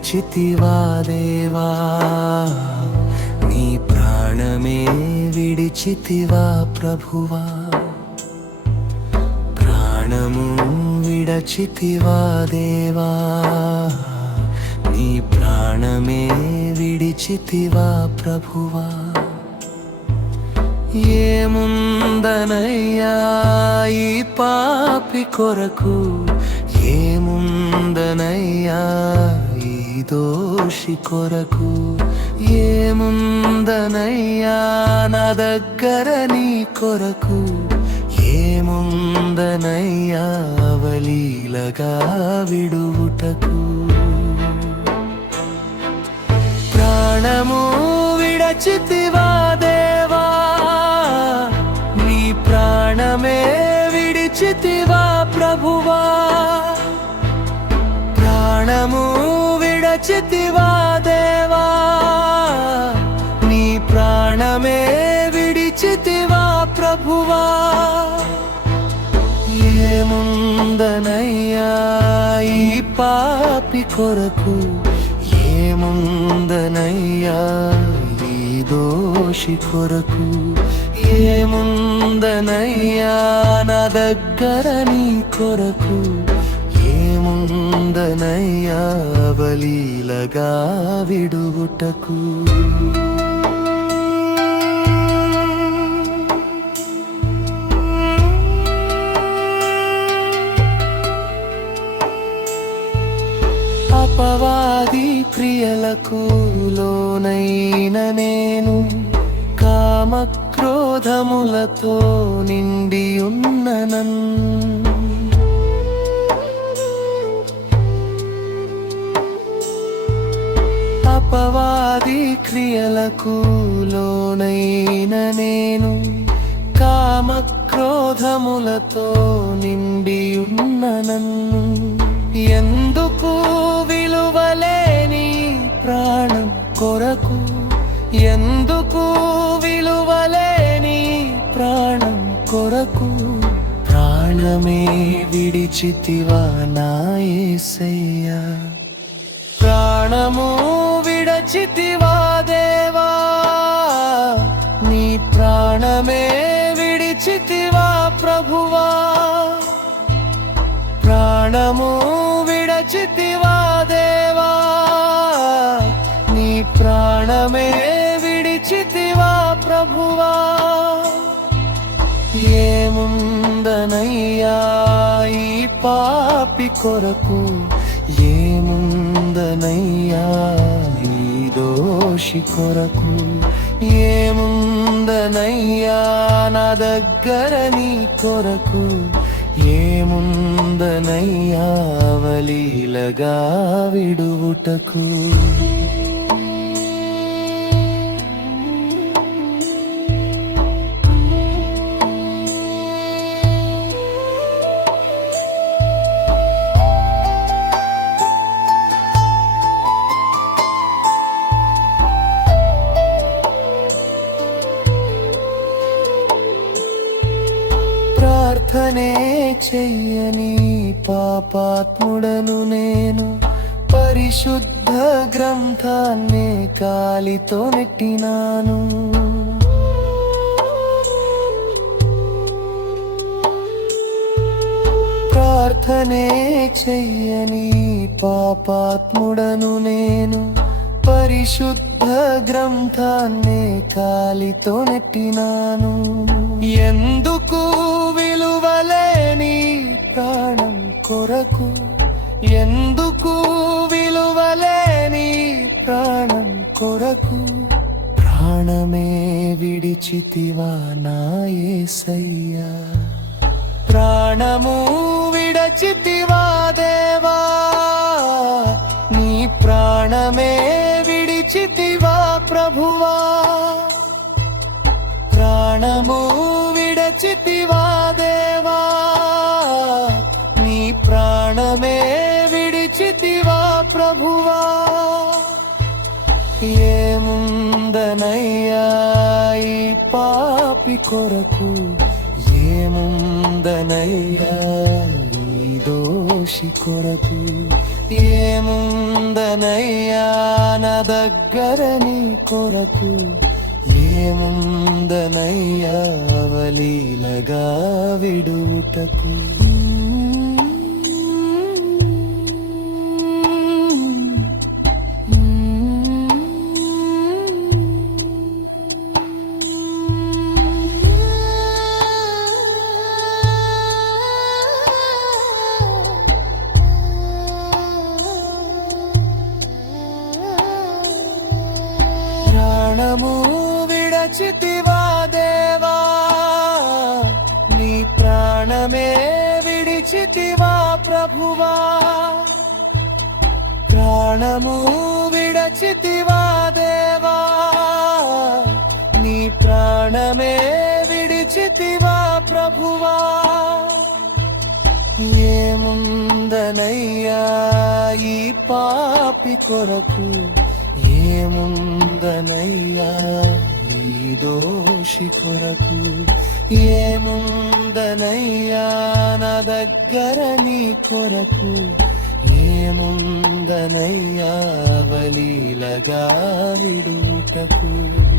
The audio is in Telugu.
విడచితివా దేవా? నీ ప్రాణమే విడిచితివా ప్రభువా? ప్రాణము విడచితివా దేవా? నీ ప్రాణమే విడిచితివా ప్రభువా? ఏముందనయ్యా ఈ పాపి కొరకు? ఏముందనయ్యా ఈ దోషి కొరకు ఏముందనయ్యా నా దగ్గర నీ కొరకు? ఏముందనయ్యా వలీలగా విడువుటకు? ప్రాణము విడచితివా విడిచితివా దేవా నీ ప్రాణమే విడిచితివా ప్రభువా? ఏముందనయ్యా ఈ పాపి కొరకు? ఏముందనయ్యా ఈ దోషి కొరకు? ఏముందనయ్యా నా దగ్గర నీ కొరకు? ఏముందనయ్యా బలీలగా విడుగుటకు. అపవాది క్రియలకు లోనైన నేను కామక్రోధములతో నిండి ఉన్ననన్ క్రియలకు లోనైన నేను కామక్రోధములతో నిండి ఉన్న నన్ను ఎందుకు విలువలేని ప్రాణం కొరకు ఎందుకు విలువలేని ప్రాణం కొరకు ప్రాణమే విడిచితివా నాయసయ్యా ప్రాణము విడచితివాదే ప్రాణమే విడిచితివా ప్రభువా? ఏముందనయ్యా ఈ పాపి కొరకు? ఏముందనయ్యా ఈ దోషి కొరకు? ఏముందనయ్యా నా దగ్గర నీ కొరకు? ఏముందనయ్యా వలీలగా విడువుటకు? ప్రార్థనే చెయ్యని పాపాత్ముడను నేను. పరిశుద్ధ గ్రంథాన్ని కాలితో నెట్టినాను. ప్రార్థనే చెయ్యని పాపాత్ముడను నేను. పరిశుద్ధ గ్రంథాన్ని కాలితో నెట్టినాను. ఎందుకు విలువలేని ప్రాణం కొరకు? ఎందుకు విలువలేని ప్రాణం కొరకు? ప్రాణమే విడిచితివా నా యేసయ్యా ప్రాణము విడచితివా దేవా? నీ ప్రాణమే విడచితివా దేవా నీ ప్రాణమే విడిచితివా ప్రభువా. ఏముందనయ్యా ఈ పాపి కొరకు? ఏముందనయ్యా ఈ దోషి కొరకు? ఏముందనయ్యా నా దగ్గర నీ కొరకు? ఏముందనయ్యా విడుటకు. ప్రాణము విడచితివా దేవా నీ ప్రాణమే విడిచితివా ప్రభువా? ప్రాణము విడచితివా దేవా నీ ప్రాణమే విడిచితివా ప్రభువా? ఏముందనయ్యా ఈ పాపి కొరకు? ఏముందనయ్యా? దోషి కొరకు ఏముందనయ్యా నా దగ్గర నీ కొరకు? ఏముందనయ్యా బలీలగా విడుటకు?